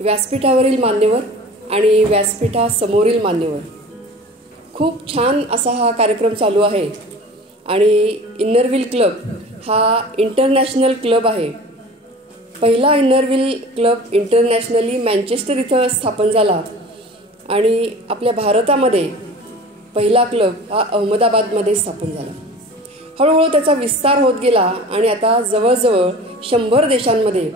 व्यासपीठावरील मान्यवर आणि व्यासपीठासमोरील मान्यवर, खूप छान असा हा कार्यक्रम चालू आहे. आणि इन्नरव्हील क्लब हा इंटरनॅशनल क्लब आहे. पहिला इन्नरव्हील क्लब इंटरनॅशनली मँचेस्टर इथं स्थापन झाला आणि आपल्या भारतामध्ये पहिला क्लब हा अहमदाबादमध्ये स्थापन झाला. हळूहळू त्याचा विस्तार होत गेला आणि आता जवळजवळ 100 देशांमध्ये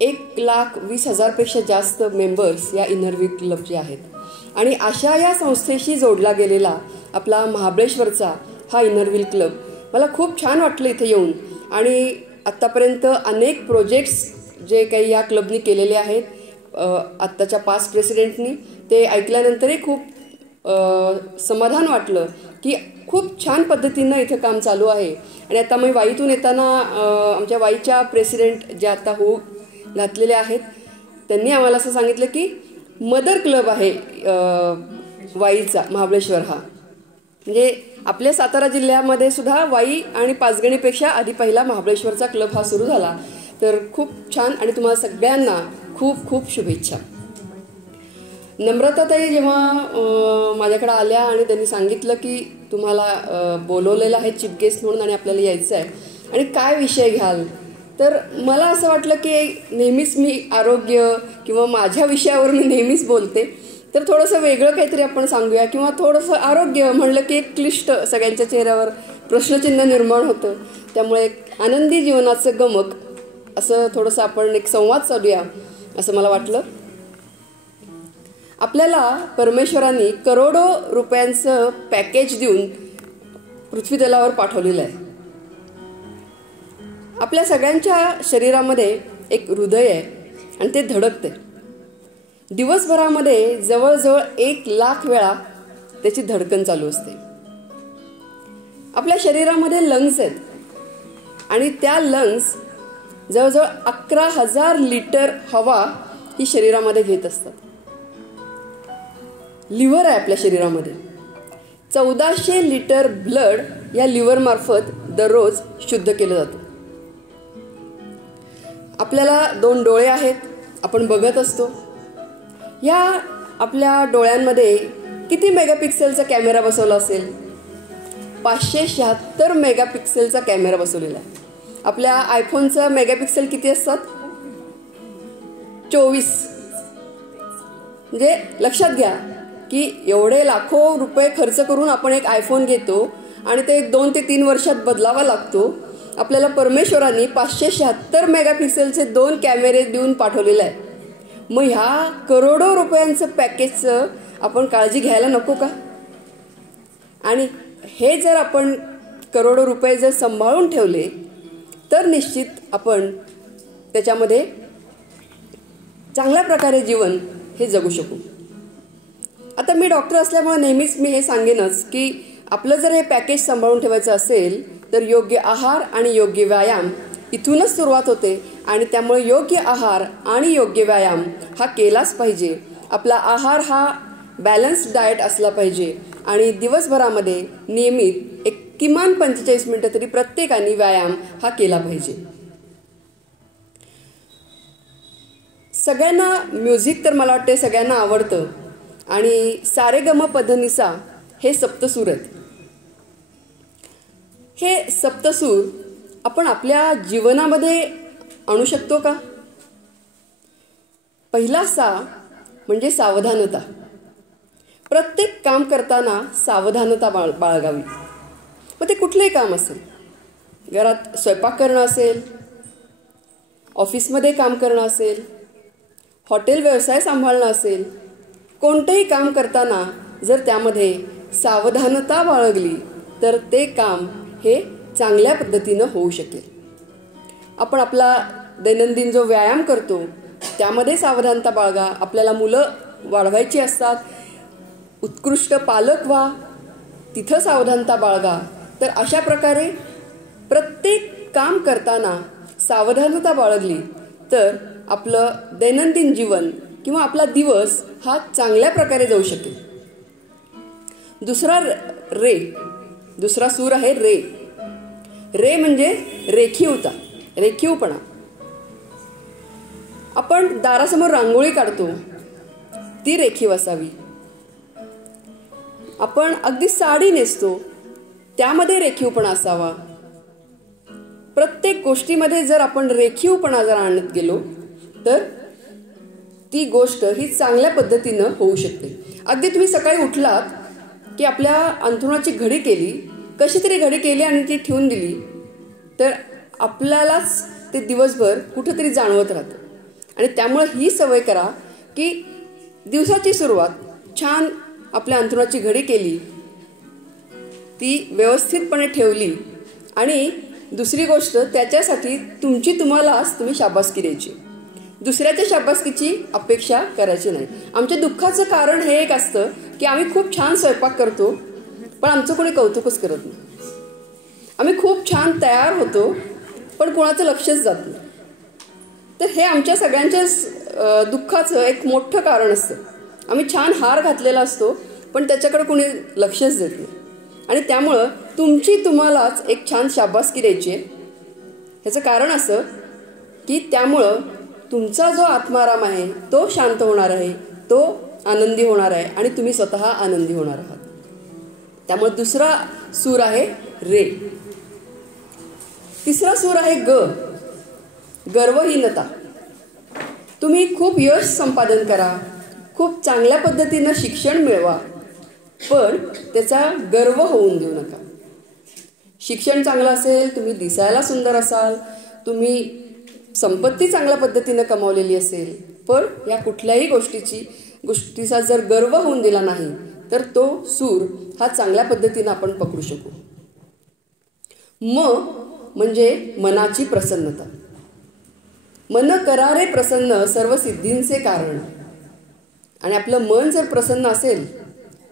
1,20,000पेक्षा जास्त मेंबर्स या इन्नरव्हील क्लबचे आहेत. आणि अशा या संस्थेशी जोडला गेलेला आपला महाबळेश्वरचा हा इन्नरव्हील क्लब, मला खूप छान वाटलं इथे येऊन. आणि आत्तापर्यंत अनेक प्रोजेक्ट्स जे काही या क्लबनी केलेले आहेत आत्ताच्या पास्ट प्रेसिडेंटनी, ते ऐकल्यानंतरही खूप समाधान वाटलं की खूप छान पद्धतीनं इथं काम चालू आहे. आणि आता मी वाईतून येताना आमच्या वाईच्या प्रेसिडेंट जे आता होऊ घातलेले आहेत, त्यांनी आम्हाला असं सांगितलं की मदर क्लब आहे वाईचा महाबळेश्वर हा. म्हणजे आपल्या सातारा जिल्ह्यामध्ये सुद्धा वाई आणि पाचगणीपेक्षा आधी पहिला महाबळेश्वरचा क्लब हा सुरू झाला. तर खूप छान आणि तुम्हाला सगळ्यांना खूप खूप शुभेच्छा. नम्रताताई जेव्हा माझ्याकडे आल्या आणि त्यांनी सांगितलं की तुम्हाला बोलवलेलं आहे चीफ गेस्ट म्हणून आणि आपल्याला यायचं आहे आणि काय विषय घ्याल, तर मला असं वाटलं की नेहमीच मी आरोग्य किंवा माझ्या विषयावर मी नेहमीच बोलते, तर थोडंसं वेगळं काहीतरी आपण सांगूया. किंवा थोडंसं आरोग्य म्हणलं की एक क्लिष्ट सगळ्यांच्या चेहऱ्यावर प्रश्नचिन्ह निर्माण होतं. त्यामुळे एक आनंदी जीवनाचं गमक असं थोडंसं आपण एक संवाद चालूया असं मला वाटलं. आपल्याला परमेश्वरांनी करोडो रुपयांचं पॅकेज देऊन पृथ्वीतलावर पाठवलेलं आहे. आपल्या सगळ्यांच्या शरीरामध्ये एक हृदय आहे आणि ते धडकते. दिवसभरामध्ये जवळजवळ 1,00,000 वेळा त्याची धडकन चालू असते. आपल्या शरीरामध्ये लंग्स आहेत आणि त्या लंग्स जवळजवळ 11,000 लिटर हवा ही शरीरामध्ये घेत असतात. लिव्हर आहे आपल्या शरीरामध्ये. 1400 लिटर ब्लड या लिव्हरमार्फत दररोज शुद्ध केलं जातं. आपल्याला 2 डोळे आहेत, आपण बघत असतो. या आपल्या डोळ्यांमध्ये किती मेगापिक्सेलचा कॅमेरा बसवला असेल? 576 मेगापिक्सेलचा कॅमेरा बसवलेला आहे. आपल्या आयफोनचा मेगापिक्सेल किती असतात? 24. म्हणजे लक्षात घ्या की एवढे लाखो रुपये खर्च करून आपण एक आयफोन घेतो आणि ते 2 ते 3 वर्षात बदलावा लागतो. आपल्याला परमेश्वरांनी 576 मेगापिक्सेलचे 2 कॅमेरे देऊन पाठवलेले आहे. मग ह्या करोडो रुपयांचं पॅकेजचं आपण काळजी घ्यायला नको का? आणि हे जर आपण करोडो रुपये जर सांभाळून ठेवले तर निश्चित आपण त्याच्यामध्ये चांगल्या प्रकारे जीवन हे जगू शकू. आता मी डॉक्टर असल्यामुळे नेहमीच मी हे सांगेनच की आपलं जर हे पॅकेज सांभाळून ठेवायचं असेल तर योग्य आहार आणि योग्य व्यायाम इथूनच सुरुवात होते. आणि त्यामुळे योग्य आहार आणि योग्य व्यायाम हा केलाच पाहिजे. आपला आहार हा बॅलन्स्ड डाएट असला पाहिजे आणि दिवसभरामध्ये नियमित एक किमान 45 मिनिटं तरी प्रत्येकाने व्यायाम हा केला पाहिजे. सगळ्यांना म्युझिक तर मला वाटते सगळ्यांना आवडतं आणि सारेगम पधनिसा हे सप्तसूर आहेत. हे सप्तसूर आपण आपल्या जीवनामध्ये आणू शकतो का? पहिला सा म्हणजे सावधानता. प्रत्येक काम करताना सावधानता बाळगावी. मग ते कुठलंही काम असेल, घरात स्वयंपाक करणं असेल, ऑफिसमध्ये काम करणं असेल, हॉटेल व्यवसाय सांभाळणं असेल, कोणतंही काम करताना जर त्यामध्ये सावधानता बाळगली तर ते काम हे चांगल्या पद्धतीनं होऊ शकेल. आपण आपला दैनंदिन जो व्यायाम करतो त्यामध्ये सावधानता बाळगा. आपल्याला मुलं वाढवायची असतात, उत्कृष्ट पालक व्हा, तिथं सावधानता बाळगा. तर अशा प्रकारे प्रत्येक काम करताना सावधानता बाळगली तर आपलं दैनंदिन जीवन किंवा आपला दिवस हा चांगल्या प्रकारे जाऊ शकेल. दुसरा सूर आहे रे. रे म्हणजे रेखीवता, रेखीवपणा. आपण दारासमोर रांगोळी काढतो, ती रेखीव असावी. आपण अगदी साडी नेसतो, त्यामध्ये रेखीवपणा असावा. प्रत्येक गोष्टीमध्ये जर आपण रेखीवपणा जर आणत गेलो तर ती गोष्ट ही चांगल्या पद्धतीनं होऊ शकते. अगदी तुम्ही सकाळी उठलात की आपल्या अंथरुणाची घडी केली, कशी तरी घडी केली आणि ती ठेवून दिली, तर आपल्यालाच ते दिवसभर कुठंतरी जाणवत राहतं. आणि त्यामुळे ही सवय करा की दिवसाची सुरुवात छान आपल्या अंथरुणाची घडी केली, ती व्यवस्थितपणे ठेवली. आणि दुसरी गोष्ट, त्याच्यासाठी तुम्हालाच तुम्ही शाबासकी द्यायची, दुसऱ्याच्या शाबासकीची अपेक्षा करायची नाही. आमच्या दुःखाचं कारण हे एक असतं की आम्ही खूप छान स्वयंपाक करतो, पण आमचं कोणी कौतुकच करत नाही. आम्ही खूप छान तयार होतो, पण कोणाचं लक्षच जात नाही. तर हे आमच्या सगळ्यांच्या दुःखाचं एक मोठं कारण असतं. आम्ही छान हार घातलेला असतो, पण त्याच्याकडे कोणी लक्षच देत नाही. आणि त्यामुळं तुम्हालाच एक छान शाबासकी द्यायची आहे. ह्याचं कारण असं की त्यामुळं तुमचा जो आत्माराम आहे तो शांत होणार आहे, तो आनंदी होणार आहे आणि तुम्ही स्वतः आनंदी होणार आहात. त्यामुळे दुसरा सूर आहे रे. तिसरा सूर आहे ग, गर्वहीनता. तुम्ही खूप यश संपादन करा, खूप चांगल्या पद्धतीनं शिक्षण मिळवा, पण त्याचा गर्व होऊन देऊ नका. शिक्षण चांगलं असेल, तुम्ही दिसायला सुंदर असाल, तुम्ही संपत्ती चांगल्या पद्धतीनं कमावलेली असेल, पण या कुठल्याही गोष्टीचा जर गर्व होऊन दिला नाही तर तो सूर हा चांगल्या पद्धतीनं आपण पकडू शकू. म्हणजे मनाची प्रसन्नता. मन करारे प्रसन्न सर्व सिद्धींचे कारण. आणि आपलं मन जर प्रसन्न असेल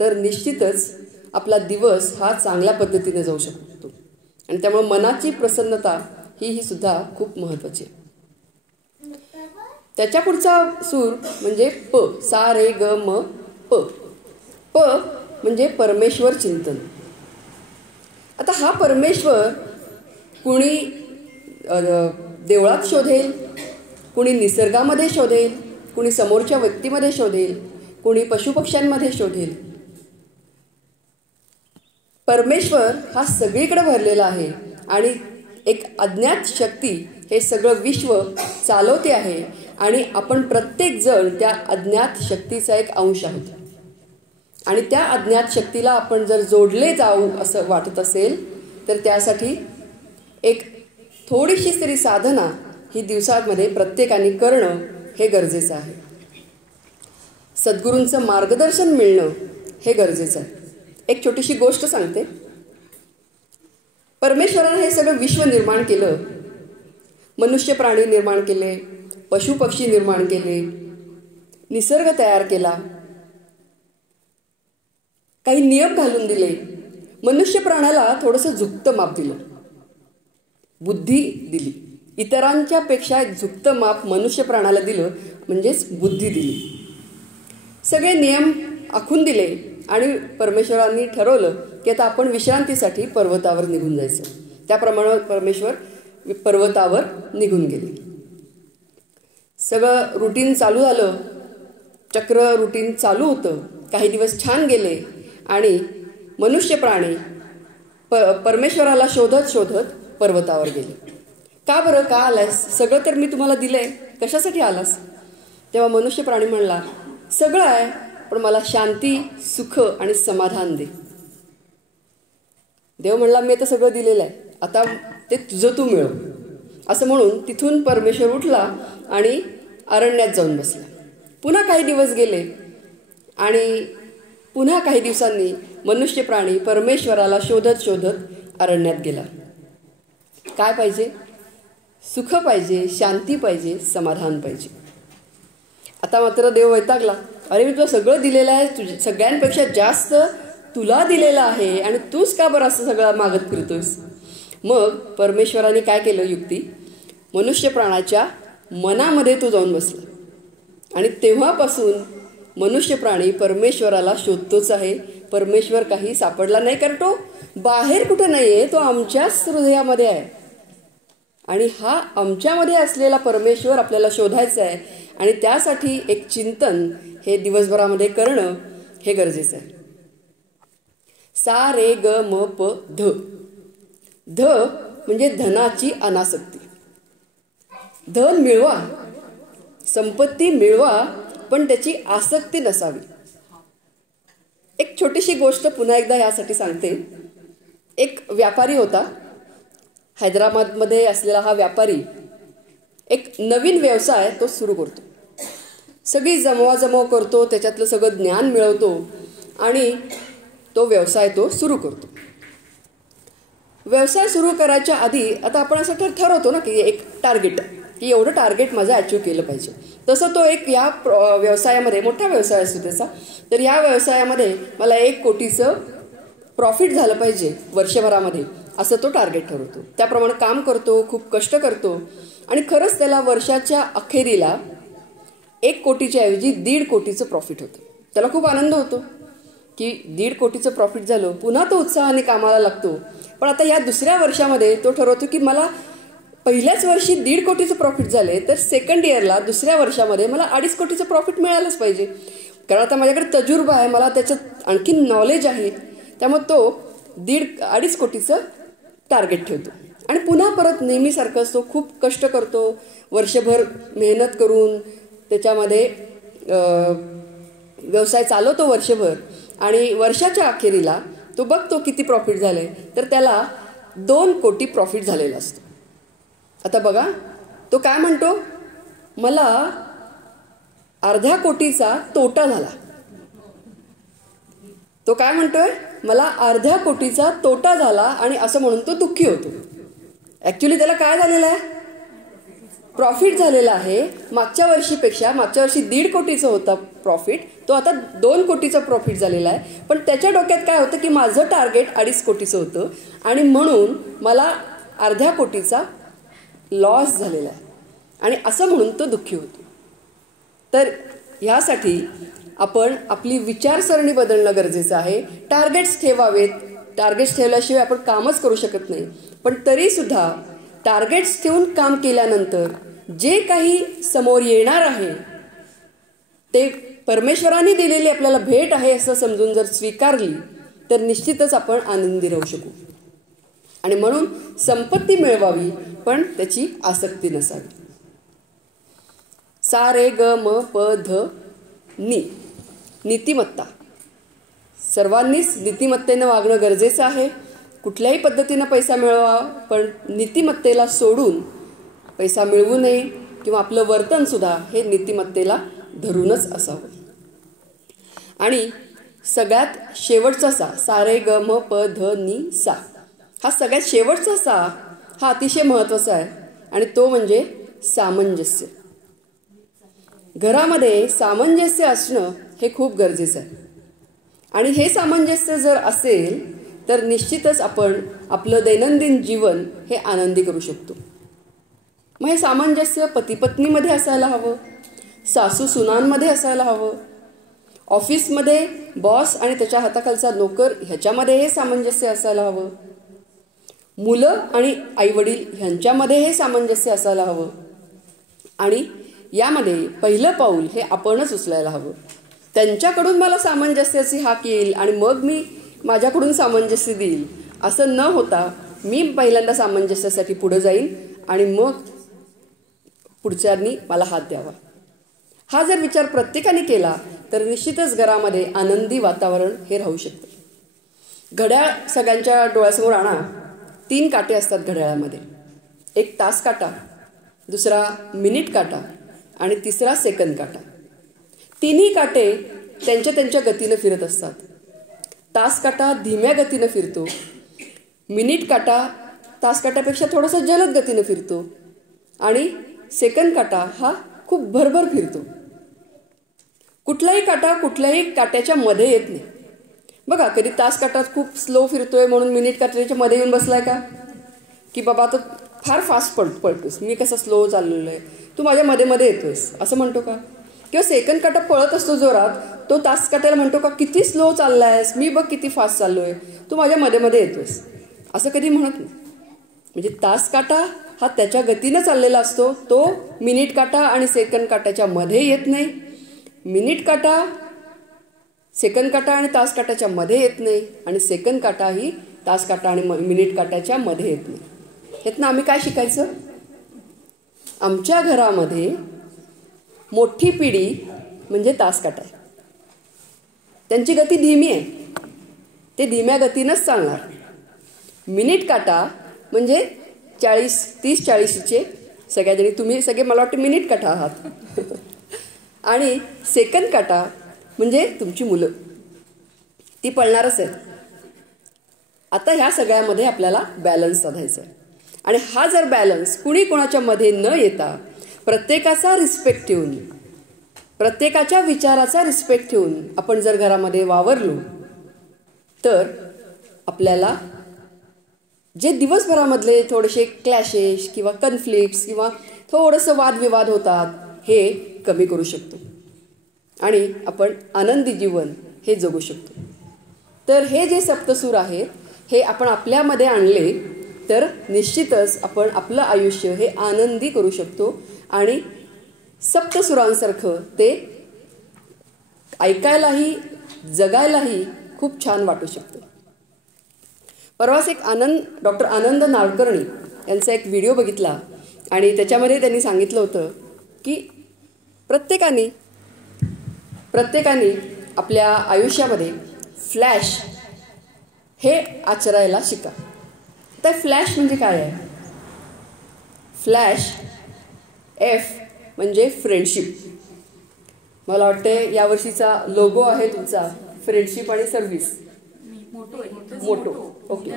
तर निश्चितच आपला दिवस हा चांगल्या पद्धतीने जाऊ शकतो. आणि त्यामुळे मनाची प्रसन्नता ही सुद्धा खूप महत्वाची आहे. त्याच्या पुढचा सूर म्हणजे प, सा रे ग म प. प म्हणजे परमेश्वर चिंतन. आता हा परमेश्वर कुणी देवळात शोधेल, कुणी निसर्गामध्ये शोधेल, कुणी समोरच्या व्यक्तीमध्ये शोधेल, कुणी पशुपक्ष्यांमध्ये शोधेल. परमेश्वर हा सगळीकडे भरलेला आहे आणि एक अज्ञात शक्ती हे सगळं विश्व चालवते आहे. आणि आपण प्रत्येक जण त्या अज्ञात शक्तीचा एक अंश आहोत. आणि त्या अज्ञात शक्तीला आपण जर जोडले जाऊ असं वाटत असेल तर त्यासाठी एक थोडीशी तरी साधना ही दिवसामध्ये प्रत्येकाने करणं हे गरजेचं आहे. सद्गुरूंचं मार्गदर्शन मिळणं हे गरजेचं आहे. एक छोटीशी गोष्ट सांगते. परमेश्वराने हे सगळं विश्व निर्माण केलं, मनुष्य प्राणी निर्माण केले, पशु पक्षी निर्माण केले, निसर्ग तयार केला, काही नियम घालून दिले, मनुष्य प्राण्याला थोडंसं झुकतं माप दिलं, बुद्धी दिली. इतरांच्या पेक्षा झुकतं माप मनुष्य प्राण्याला दिलं, म्हणजेच बुद्धी दिली. सगळे नियम आखून दिले आणि परमेश्वरांनी ठरवलं की आता आपण विश्रांतीसाठी पर्वतावर निघून जायचं. त्याप्रमाणे परमेश्वर पर्वतावर निघून गेले. सगळं रुटीन चालू झालं, चक्र रुटीन चालू होतं. काही दिवस छान गेले आणि मनुष्य प्राणी परमेश्वराला शोधत शोधत पर्वतावर गेले. का बरं, का आलास? सगळं तर मी तुम्हाला दिलंय, कशासाठी आलास? तेव्हा मनुष्य प्राणी म्हणला, सगळं आहे पण मला शांती, सुख आणि समाधान दे. देव म्हणला, मी आता सगळं दिलेलं आहे, आता ते तुझं तू मिळव. असं म्हणून तिथून परमेश्वर उठला आणि अरण्यात जाऊन बसला. पुन्हा काही दिवस गेले आणि पुन्हा काही दिवसांनी मनुष्य प्राणी परमेश्वराला शोधत शोधत अरण्यात गेला. काय पाहिजे? सुख पाहिजे, शांती पाहिजे, समाधान पाहिजे. आता मात्र देव वैतागला. अरे मी तुला सगळं दिलेलं आहे, तुझ्या सगळ्यांपेक्षा जास्त तुला दिलेलं आहे आणि तूच का बरं असं सगळं मागत फिरतोस? मग परमेश्वराने काय केलं युक्ती, मनुष्य प्राण्याच्या मनामध्ये तो जाऊन बसला आणि तेव्हापासून मनुष्य प्राणी परमेश्वराला शोधतोच आहे. परमेश्वर काही सापडला नाही, कारण तो बाहेर कुठं नाही आहे, तो आमच्याच हृदयामध्ये आहे. आणि हा आमच्यामध्ये असलेला परमेश्वर आपल्याला शोधायचा आहे आणि त्यासाठी एक चिंतन हे दिवसभरामध्ये करणं हे गरजेचं आहे. सा रे ग म प ध. ध म्हणजे धनाची अनासक्ती. धन मिळवा, संपत्ती मिळवा, पण त्याची आसक्ती नसावी. एक छोटीशी गोष्ट पुन्हा एकदा यासाठी सांगते. एक व्यापारी होता, हैदराबादमध्ये असलेला हा व्यापारी एक नवीन व्यवसाय तो सुरू करतो. सगळी जमवाजमव करतो, त्याच्यातलं सगळं ज्ञान मिळवतो आणि तो व्यवसाय तो सुरू करतो. व्यवसाय सुरू करायच्या आधी आता आपण असं ठरवतो ना की एक टार्गेट, की एवढं टार्गेट माझं अचीव केलं पाहिजे. तसं तो एक या व्यवसायामध्ये, मोठा व्यवसाय असतो त्याचा, तर या व्यवसायामध्ये मला 1 कोटीचं प्रॉफिट झालं पाहिजे वर्षभरामध्ये, असं तो टार्गेट ठरवतो. त्याप्रमाणे काम करतो, खूप कष्ट करतो आणि खरंच त्याला वर्षाच्या अखेरीला 1 कोटीच्या ऐवजी 1.5 कोटीचं प्रॉफिट होतं. त्याला खूप आनंद होतो की 1.5 कोटीचं प्रॉफिट झालं. पुन्हा तो उत्साहाने कामाला लागतो. पण आता या दुसऱ्या वर्षामध्ये तो ठरवतो की मला पहिल्याच वर्षी 1.5 कोटीचं प्रॉफिट झाले, तर सेकंड इयरला दुसऱ्या वर्षामध्ये मला 2.5 कोटीचं प्रॉफिट मिळालंच पाहिजे. कारण आता माझ्याकडे तजुर्बा आहे, मला त्याच्यात आणखी नॉलेज आहे. त्यामुळे तो 2.5 कोटीचं टार्गेट ठेवतो आणि पुन्हा परत नेहमीसारखंच तो खूप कष्ट करतो. वर्षभर मेहनत करून त्याच्यामध्ये व्यवसाय चालवतो वर्षभर आणि वर्षाच्या अखेरीला तो बघतो किती प्रॉफिट झाले, तर त्याला 2 कोटी प्रॉफिट झालेला असतो. आता बघा तो काय म्हणतो, मला 1/2 कोटीचा तोटा झाला. तो काय म्हणतोय, मला 1/2 कोटीचा तोटा झाला आणि असं म्हणून तो दुःखी होतो. ऍक्च्युली त्याला काय झालेलं आहे, प्रॉफिट झालेला आहे. मागच्या वर्षी 1.5 कोटीचा होता प्रॉफिट, तो आता 2 कोटीचा प्रॉफिट झालेला आहे. पण त्याच्या डोक्यात काय होतं की माझं टार्गेट 2.5 कोटीचं होतं आणि म्हणून मला 1/2 कोटीचा लॉस झालेला आहे आणि असं म्हणून तो दुःखी होतो. तर ह्यासाठी आपण आपली विचारसरणी बदलणं गरजेचं आहे. टार्गेट्स ठेवावेत. टार्गेट्स ठेवल्याशिवाय आपण कामच करू शकत नाही. पण तरीसुद्धा टार्गेट्स ठेवून काम केल्यानंतर जे काही समोर येणार आहे ते परमेश्वराने दिलेली आपल्याला भेट आहे असं समजून जर स्वीकारली तर निश्चितच आपण आनंदी राहू शकू. आणि म्हणून संपत्ती मिळवावी, पण त्याची आसक्ती नसावी. सा रे ग म प ध नि. नीतिमत्ता. सर्वांनीच नीतिमत्तेनं वागणं गरजेचं आहे. कुठल्याही पद्धतीनं पैसा मिळवा, पण नीतिमत्तेला सोडून पैसा मिळवू नये किंवा आपलं वर्तनसुद्धा हे नीतिमत्तेला धरूनच असावं. आणि सगळ्यात शेवटचा सा रे ग म प ध नि सा, हा सगळ्यात शेवटचा सा हा अतिशय महत्त्वाचा आहे आणि तो म्हणजे सामंजस्य. घरामध्ये सामंजस्य असणं हे खूप गरजेचं आहे आणि हे सामंजस्य जर असेल तर निश्चितच आपण आपलं दैनंदिन जीवन हे आनंदी करू शकतो. मग हे सामंजस्य पती-पत्नीमध्ये असायला हवं, सासू-सुनांमध्ये असायला हवं, ऑफिसमध्ये बॉस आणि त्याच्या हाताखालचा नोकर ह्याच्यामध्ये हे सामंजस्य असायला हवं, मुलं आणि आईवडील ह्यांच्यामध्ये हे सामंजस्य असायला हवं आणि यामध्ये पहिलं पाऊल हे आपणच उचलायला हवं. त्यांच्याकडून मला सामंजस्याची हाक येईल आणि मग मी माझ्याकडून सामंजस्य देईल असं न होता मी पहिल्यांदा सामंजस्यासाठी पुढे जाईन आणि मग पुढच्यांनी मला हात द्यावा. हा जर विचार प्रत्येकाने केला तर निश्चितच घरामध्ये आनंदी वातावरण हे राहू शकतं. घड्याळ सगळ्यांच्या डोळ्यासमोर आणा. 3 काटे असतात घड्याळामध्ये. एक तास काटा, दुसरा मिनिट काटा आणि तिसरा सेकंद काटा. तिन्ही काटे त्यांच्या त्यांच्या गतीनं फिरत असतात. तास काटा धीम्या गतीनं फिरतो, मिनिट काटा तास काट्यापेक्षा थोडासा जलद गतीनं फिरतो आणि सेकंद काटा हा खूप भरभर फिरतो. कुठलाही काटा कुठल्याही काट्याच्या मध्ये येत नाही. बघा, कधी तास काटा खूप स्लो फिरतोय म्हणून मिनिट काट्याच्या मध्ये येऊन बसलाय का, की बाबा आता फार फास्ट पळतोस, मी कसा स्लो चाललेलो आहे, तू माझ्या मध्ये मध्ये येतोयस असं म्हणतो का? किंवा सेकंद काटा पळत असतो जोरात, तो तास काट्याला म्हणतो का किती स्लो चाललायस, मी बघ किती फास्ट चाललोय, तू माझ्या मध्ये मध्ये येतोयस असं कधी म्हणत नाही. म्हणजे तास काटा हा त्याच्या गतीनं चाललेला असतो. तो मिनिट काटा आणि सेकंद काट्याच्या मध्ये येत नाही. मिनिट काटा सेकंद काटा आणि तास काट्याच्या मध्ये येत नाही आणि सेकंद काटा ही तास काटा आणि मिनिट काट्याच्या मध्ये येत नाही. ह्यातनं आम्ही काय शिकायचं? आमच्या घरामध्ये मोठी पिढी म्हणजे तास काटा आहे. त्यांची गती धीमी आहे, ते धीम्या गतीनंच चालणार. मिनिट काटा म्हणजे 30-40चे सगळ्याजणी, तुम्ही सगळे मला वाटतं मिनिट काटा आहात. आणि सेकंद काटा म्हणजे तुमची मुलं, ती पळणारच आहेत. आता ह्या सगळ्यामध्ये आपल्याला बॅलन्स साधायचा आहे. आणि हा जर बॅलन्स कुणी कोणाच्या मध्ये न येता प्रत्येकाचा रिस्पेक्ट ठेवून, प्रत्येकाच्या विचाराचा रिस्पेक्ट ठेवून आपण जर घरामध्ये वावरलो तर आपल्याला जे दिवसभरामधले थोडेसे क्लॅशेस किंवा कन्फ्लिक्ट्स किंवा थोडंसं वादविवाद होतात हे कमी करू शकतो आणि आपण आनंदी जीवन हे जगू शकतो. तर हे जे सप्तसूर आहेत हे आपण आपल्यामध्ये आणले तर निश्चितच आपण आपलं आयुष्य हे आनंदी करू शकतो आणि सप्तसुरांसारखं ते ऐकायलाही जगायलाही खूप छान वाटू शकतं. परवाच एक डॉक्टर आनंद नाडकर्णी यांचा एक व्हिडिओ बघितला आणि त्याच्यामध्ये त्यांनी सांगितलं होतं की प्रत्येकाने आपल्या आयुष्यामध्ये फ्लॅश हे आचरायला शिका. तर फ्लॅश म्हणजे काय आहे? फ्लॅश F म्हणजे फ्रेंडशिप. मला वाटते यावर्षीचा लोगो आहे तुमचा फ्रेंडशिप आणि सर्व्हिस. मोटो. ओके,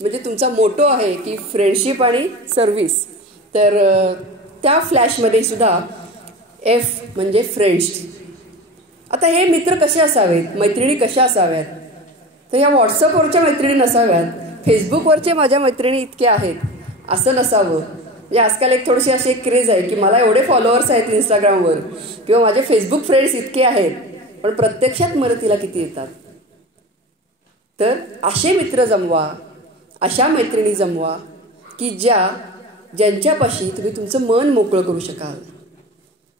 म्हणजे तुमचा मोटो आहे की फ्रेंडशिप आणि सर्व्हिस. तर त्या फ्लॅशमध्ये सुद्धा F म्हणजे फ्रेंड्स. आता हे मित्र कसे असावेत, मैत्रिणी कशा असाव्यात? तर ह्या व्हॉट्सअपवरच्या मैत्रिणी नसाव्यात, फेसबुकवरचे माझ्या मैत्रिणी इतक्या आहेत असं नसावं. म्हणजे आजकाल एक थोडीशी अशी एक क्रेज आहे की मला एवढे फॉलोअर्स आहेत इंस्टाग्रामवर किंवा माझे फेसबुक फ्रेंड्स इतके आहेत, पण प्रत्यक्षात मदतीला किती येतात? तर असे मित्र जमवा, अशा मैत्रिणी जमवा की ज्यांच्यापाशी तुम्ही तुमचं मन मोकळं करू शकाल.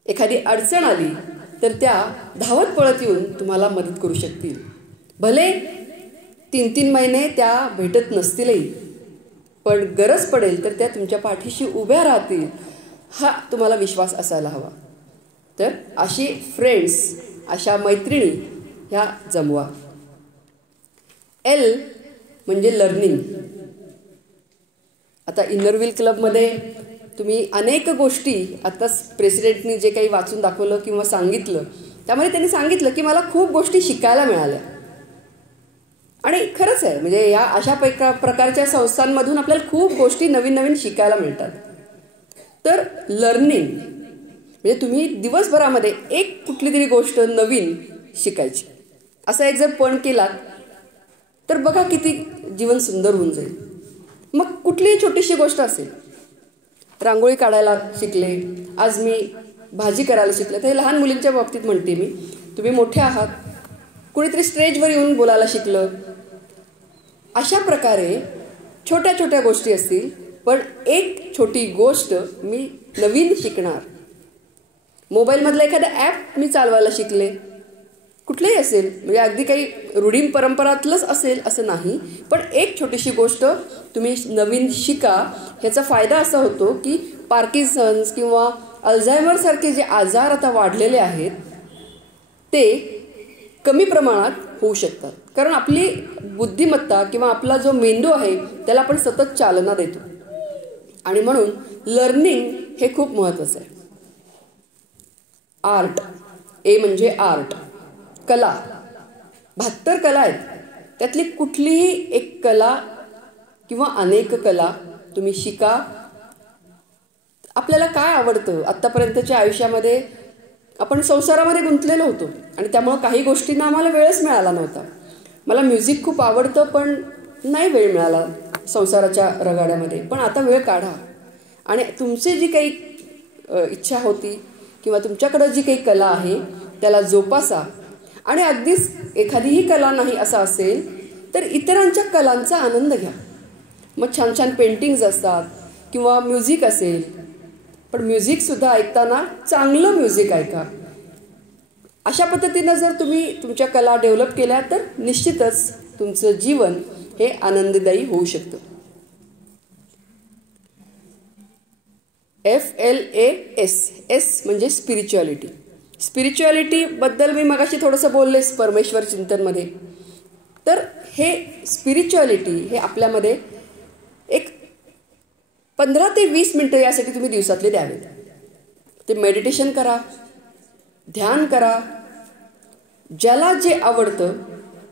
एखादी अडचण आली तर त्या धावत पळत येऊन तुम्हाला मदत करू शकतील. भले 3-3 महिने त्या भेटत नसतीलही, पण गरज पडेल तर त्या तुमच्या पाठीशी उभ्या राहतील हा तुम्हाला विश्वास असायला हवा. तर अशी फ्रेंड्स, अशा मैत्रिणी ह्या जमवा. L म्हणजे लर्निंग. आता इनर व्हील क्लबमध्ये तुम्ही अनेक गोष्टी, आताच प्रेसिडेंटनी जे काही वाचून दाखवलं किंवा सांगितलं त्यामध्ये त्यांनी सांगितलं की मला खूप गोष्टी शिकायला मिळाल्या. आणि खरंच आहे, म्हणजे या अशा प्रकारच्या संस्थांमधून आपल्याला खूप गोष्टी नवीन नवीन शिकायला मिळतात. तर लर्निंग म्हणजे तुम्ही दिवसभरामध्ये एक कुठली तरी गोष्ट नवीन शिकायची. असा एक जर पण केलात तर बघा किती जीवन सुंदर होऊन जाईल. मग कुठलीही छोटीशी गोष्ट असेल, रांगोळी काढायला शिकले, आज मी भाजी करायला शिकले, तर हे लहान मुलींच्या बाबतीत म्हणते मी. तुम्ही मोठे आहात, कुणीतरी स्टेजवर येऊन बोलायला शिकलं. अशा प्रकारे छोट्या छोट्या गोष्टी असतील, पण एक छोटी गोष्ट मी नवीन शिकणार. मोबाईलमधलं एखादं ॲप मी चालवायला शिकले, कुठलंही असेल, म्हणजे अगदी काही रूढी परंपरातलंच असेल असं नाही, पण एक छोटीशी गोष्ट तुम्ही नवीन शिका. ह्याचा फायदा असा होतो की पार्किन्सन्स किंवा अल्झायमरसारखे जे आजार आता वाढलेले आहेत ते कमी प्रमाणात होऊ शकतात. कारण आपली बुद्धिमत्ता किंवा आपला जो मेंदू आहे त्याला आपण सतत चालना देतो आणि म्हणून लर्निंग हे खूप महत्त्वाचं आहे. आर्ट, ए म्हणजे आर्ट, कला. 72 कला आहेत, त्यातली कुठलीही एक कला किंवा अनेक कला तुम्ही शिका. आपल्याला काय आवडतं? आत्तापर्यंतच्या आयुष्यामध्ये आपण संसारामध्ये गुंतलेलो होतो आणि त्यामुळं काही गोष्टींना आम्हाला वेळच मिळाला नव्हता. मला म्युझिक खूप आवडतं पण नाही वेळ मिळाला संसाराच्या रगाड्यामध्ये. पण आता वेळ काढा आणि तुमची जी काही इच्छा होती किंवा तुमच्याकडं जी काही कला आहे त्याला जोपासा. आणि अगदीच एखादीही कला नाही असं असेल तर इतरांच्या कलांचा आनंद घ्या. मग छान छान पेंटिंग्ज असतात किंवा म्युझिक असेल. पण म्युझिकसुद्धा ऐकताना चांगलं म्युझिक ऐका. अशा पद्धतीनं जर तुम्ही तुमच्या कला डेव्हलप केल्या तर निश्चितच तुमचं जीवन हे आनंददायी होऊ शकतं. FLAS, एस म्हणजे स्पिरिच्युअलिटी. स्पिरिच्युअलिटीबद्दल मी मगाशी थोडंसं बोललेच परमेश्वर चिंतनमध्ये. तर हे स्पिरिच्युअलिटी हे आपल्यामध्ये एक 15 ते 20 मिनटं यासाठी तुम्ही दिवसातले द्यावेत. ते मेडिटेशन करा, ध्यान करा, ज्याला जे आवडतं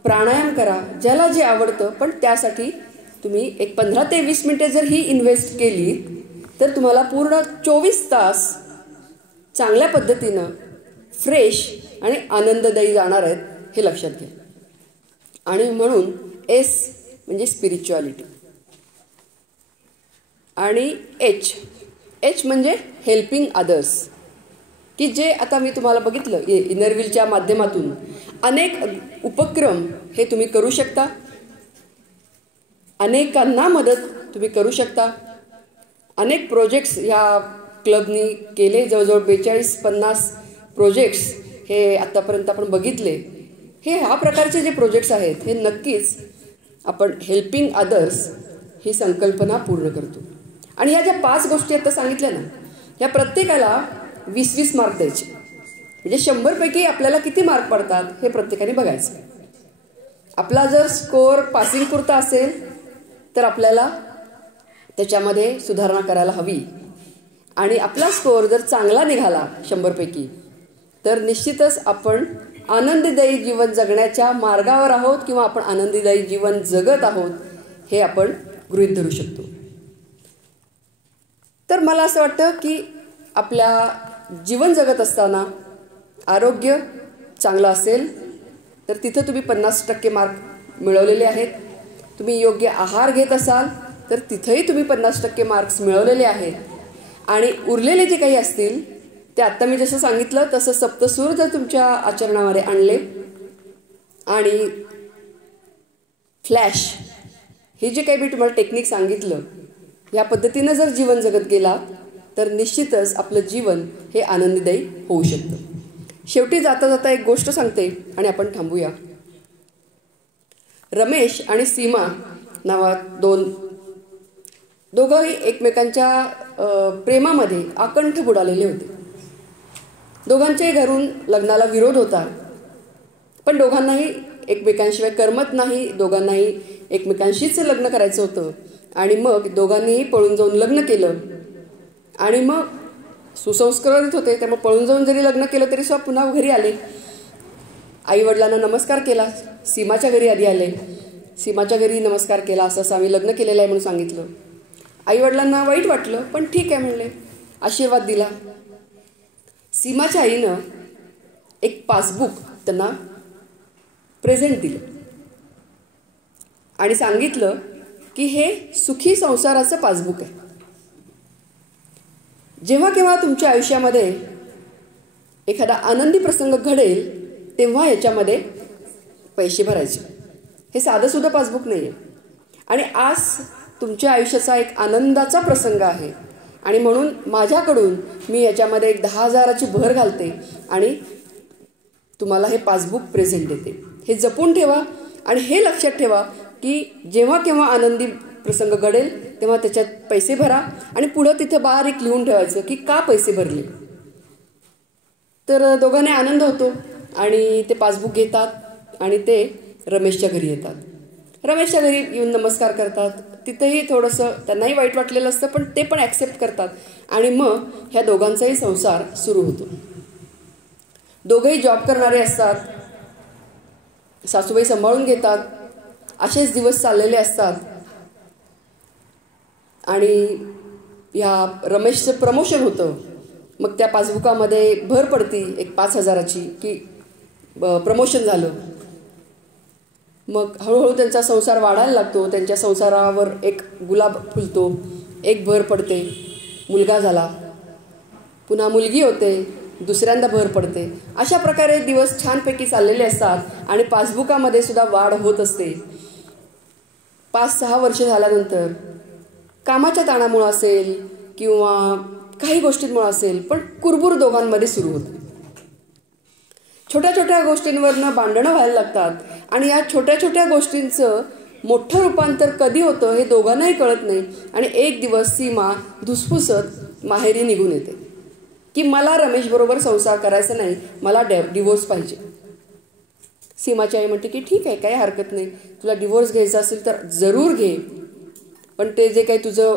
प्राणायाम करा, ज्याला जे आवडतं. पण त्यासाठी तुम्ही एक 15 ते 20 मिनटे जर ही इन्व्हेस्ट केली तर तुम्हाला पूर्ण 24 तास चांगल्या पद्धतीनं फ्रेश आणि आनंददायी जाणार आहेत, हे लक्षात घ्या. आणि म्हणून एस म्हणजे स्पिरिच्युअलिटी. आणि एच म्हणजे हेल्पिंग अदर्स, की जे आता मी तुम्हाला बघितलं इनर व्हीलच्या माध्यमातून अनेक उपक्रम हे तुम्ही करू शकता. अनेकांना मदत तुम्ही करू शकता. अनेक प्रोजेक्ट्स ह्या क्लबनी केले. जवळजवळ 42-50 प्रोजेक्ट्स हे आत्तापर्यंत आपण बघितले. ह्या प्रकारचे जे प्रोजेक्ट्स आहेत हे नक्कीच आपण हेल्पिंग अदर्स ही संकल्पना पूर्ण करतो. आणि ह्या ज्या 5 गोष्टी आता सांगितल्या ना, ह्या प्रत्येकाला 20-20 मार्क द्यायचे. म्हणजे 100 पैकी आपल्याला किती मार्क पडतात हे प्रत्येकाने बघायचं. आपला जर स्कोअर पासिंग पुरता असेल तर आपल्याला त्याच्यामध्ये सुधारणा करायला हवी. आणि आपला स्कोअर जर चांगला निघाला 100 पैकी तर निश्चितच आपण आनंददायी जीवन जगण्याच्या मार्गावर आहोत किंवा आपण आनंददायी जीवन जगत आहोत हे आपण गृहीत धरू शकतो. तर मला असं वाटतं की आपल्या जीवन जगत असताना आरोग्य चांगलं असेल तर तिथं तुम्ही 50% मार्क मिळवलेले आहेत. तुम्ही योग्य आहार घेत असाल तर तिथंही तुम्ही 50% मार्क्स मिळवलेले आहेत. आणि उरलेले जे काही असतील ते आत्ता मी जसं सांगितलं तसं सप्तसूर जर तुमच्या आचरणामध्ये आणले आणि फ्लॅश हे जे काही मी तुम्हाला टेक्निक सांगितलं या पद्धतीनं जर जीवन जगत गेला तर निश्चितच आपलं जीवन हे आनंददायी होऊ शकतं. शेवटी जाता जाता एक गोष्ट सांगते आणि आपण थांबूया. रमेश आणि सीमा नावात दोघंही एकमेकांच्या प्रेमामध्ये आकंठ बुडालेले होते. दोघांच्याही घरून लग्नाला विरोध होता. पण दोघांनाही एकमेकांशिवाय करमत नाही. दोघांनाही एकमेकांशीच लग्न करायचं होतं. आणि मग दोघांनीही पळून जाऊन लग्न केलं. आणि मग सुसंस्कृत होते त्यामुळे पळून जाऊन जरी लग्न केलं तरी सुद्धा पुन्हा घरी आले. आईवडिलांना नमस्कार केला. सीमाच्या घरी आधी आले. सीमाच्या घरी नमस्कार केला, असं आम्ही लग्न केलेलं आहे म्हणून सांगितलं. आईवडिलांना वाईट वाटलं पण ठीक आहे म्हणले, आशीर्वाद दिला. सीमाच्या आईनं एक पासबुक त्यांना प्रेझेंट दिलं आणि सांगितलं की हे सुखी संसाराचं पासबुक आहे. जेव्हा केव्हा तुमच्या आयुष्यामध्ये एखादा आनंदी प्रसंग घडेल तेव्हा याच्यामध्ये पैसे भरायचे. हे साधंसुद्धा पासबुक नाही आहे. आणि आज तुमच्या आयुष्याचा एक आनंदाचा प्रसंग आहे आणि म्हणून माझ्याकडून मी याच्यामध्ये एक 10,000ची भर घालते आणि तुम्हाला हे पासबुक प्रेझेंट देते. हे जपून ठेवा आणि हे लक्षात ठेवा की जेव्हा केव्हा आनंदी प्रसंग घडेल तेव्हा त्याच्यात पैसे भरा आणि पुढं तिथं बारीक लिहून ठेवायचं की का पैसे भरले. तर दोघांना आनंद होतो आणि ते पासबुक घेतात आणि ते रमेशच्या घरी येतात. रमेशच्या घरी येऊन नमस्कार करतात. तिथंही थोडंसं त्यांनाही वाईट वाटलेलं असतं पण ते पण ॲक्सेप्ट करतात आणि मग ह्या दोघांचाही संसार सुरू होतो. दोघंही जॉब करणारे असतात. सासूबाई सांभाळून घेतात. असेच दिवस चाललेले असतात आणि ह्या रमेशचं प्रमोशन होतं. मग त्या पासबुकामध्ये भर पडती एक 5,000ची की प्रमोशन झालं. मग हळूहळू त्यांचा संसार वाढायला लागतो. त्यांच्या संसारावर एक गुलाब फुलतो. एक भर पडते, मुलगा झाला. पुन्हा मुलगी होते, दुसऱ्यांदा भर पडते. अशा प्रकारे दिवस छानपैकी चाललेले असतात आणि पासबुकामध्ये सुद्धा वाढ होत असते. 5-6 वर्ष झाल्यानंतर कामाच्या ताणामुळे असेल किंवा काही गोष्टींमुळे असेल, पण कुरबुर दोघांमध्ये सुरू होते. छोट्या छोट्या गोष्टींवरनं भांडणं व्हायला लागतात आणि या छोट्या छोट्या गोष्टींचं मोठं रूपांतर कधी होतं हे दोघांनाही कळत नाही. आणि एक दिवस सीमा धुसफुसत माहेरी निघून येते की मला रमेशबरोबर संसार करायचा नाही, मला डिवोर्स पाहिजे. सीमाची आई म्हणते की ठीक आहे, काही हरकत नाही, तुला डिवोर्स घ्यायचा असेल तर जरूर घे, पण ते जे काही तुझं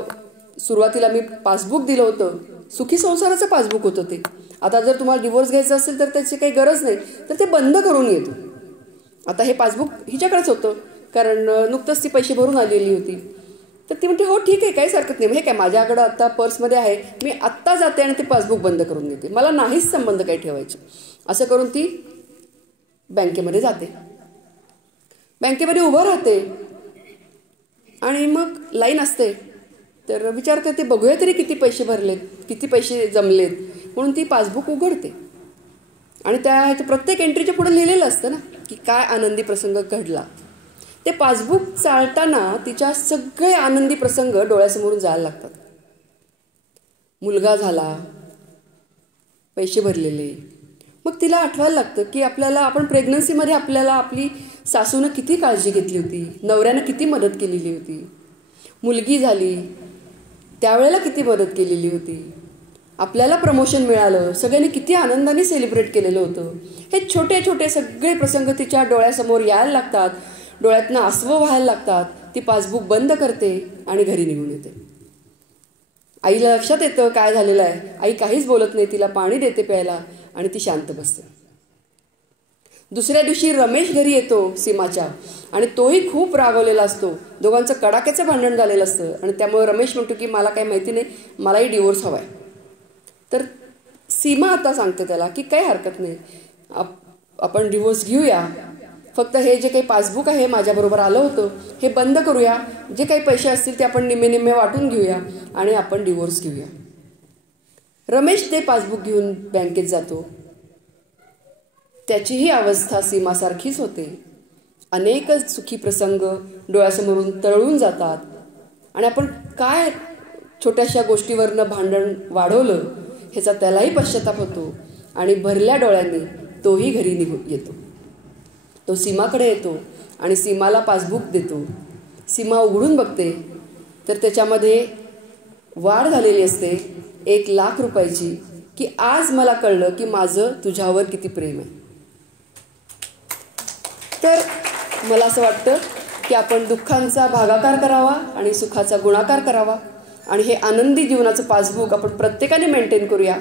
सुरुवातीला मी पासबुक दिलं होतं, सुखी संसाराचं पासबुक होतं ते, आता जर तुम्हाला डिवोर्स घ्यायचा असेल तर त्याची काही गरज नाही, तर ते बंद करून येतो. आता हे पासबुक हिच्याकडेच होतं, कारण नुकतंच ती पैसे भरून आलेली होती. तर ती म्हणते हो ठीक आहे, काहीच हरकत नाही, हे काय माझ्याकडं आत्ता पर्समध्ये आहे, मी आत्ता जाते आणि ते पासबुक बंद करून देते, मला नाहीच संबंध काही ठेवायचे. असं करून ती बँकेमध्ये जाते. बँकेमध्ये उभं राहते आणि मग लाईन असते. तर विचार करते बघूया तरी किती पैसे भरलेत, किती पैसे जमलेत, म्हणून ती पासबुक उघडते. आणि त्या प्रत्येक एंट्रीच्या पुढे लिहिलेलं असतं ना की काय आनंदी प्रसंग घडला. ते पासबुक चालताना तिच्या सगळे आनंदी प्रसंग डोळ्यासमोरून जायला लागतात. मुलगा झाला, पैसे भरलेले. मग तिला आठवायला लागतं की आपण प्रेग्नन्सीमध्ये आपल्याला आपली सासूनं किती काळजी घेतली होती, नवऱ्यानं किती मदत केलेली होती. मुलगी झाली त्यावेळेला किती मदत केलेली होती. आपल्याला प्रमोशन मिळालं, सगळ्यांनी किती आनंदाने सेलिब्रेट केलेलं होतं. हे छोटे छोटे सगळे प्रसंग तिच्या डोळ्यासमोर यायला लागतात, डोळ्यातनं आसवं व्हायला लागतात. ती पासबुक बंद करते आणि घरी निघून येते. आईला लक्षात येतं काय झालेलं आहे. आई काहीच बोलत नाही, तिला पाणी देते प्यायला आणि ती शांत बसते. दुसऱ्या दिवशी रमेश घरी येतो सीमाच्या आणि तोही खूप रागवलेला असतो. दोघांचं कडाक्याचं भांडण झालेलं असतं आणि त्यामुळे रमेश म्हणतो की मला काही माहिती नाही, मलाही डिवोर्स हवा आहे. तर सीमा आता सांगते त्याला की काही हरकत नाही, आपण डिवोर्स घेऊया, फक्त हे जे काही पासबुक आहे माझ्याबरोबर आलं होतं हे बंद करूया, जे काही पैसे असतील ते आपण निम्मे निम्मे वाटून घेऊया आणि आपण डिवोर्स घेऊया. रमेश ते पासबुक घेऊन बँकेत जातो. त्याचीही अवस्था सीमासारखीच होते. अनेक सुखी प्रसंग डोळ्यासमोरून तळून जातात आणि आपण काय छोट्याशा गोष्टीवरनं भांडण वाढवलं ह्याचा त्यालाही पश्चाताप होतो आणि भरल्या डोळ्यांनी तोही घरी निघून येतो. तो सीमाकडे येतो आणि सीमाला पासबुक देतो. सीमा उघडून बघते तर त्याच्यामध्ये वाढ झालेली असते 1,00,000 रुपयाची, की आज मला कळलं की माझं तुझ्यावर किती प्रेम आहे. तर मला असं वाटतं की आपण दुःखांचा भागाकार करावा आणि सुखाचा गुणाकार करावा आणि हे आनंदी जीवनाचं पासबुक आपण प्रत्येकाने मेंटेन करूया,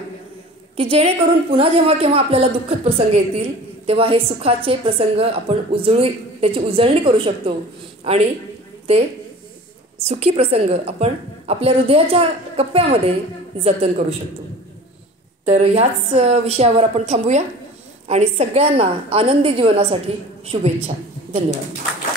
की जेणेकरून पुन्हा जेव्हा केव्हा आपल्याला दुःखद प्रसंग येतील तेव्हा हे सुखाचे प्रसंग आपण त्याची उजळणी करू शकतो आणि ते सुखी प्रसंग आपण आपल्या हृदयाच्या कप्प्यामध्ये जतन करू शकतो. तर ह्याच विषयावर आपण थांबूया आणि सगळ्यांना आनंदी जीवनासाठी शुभेच्छा. धन्यवाद.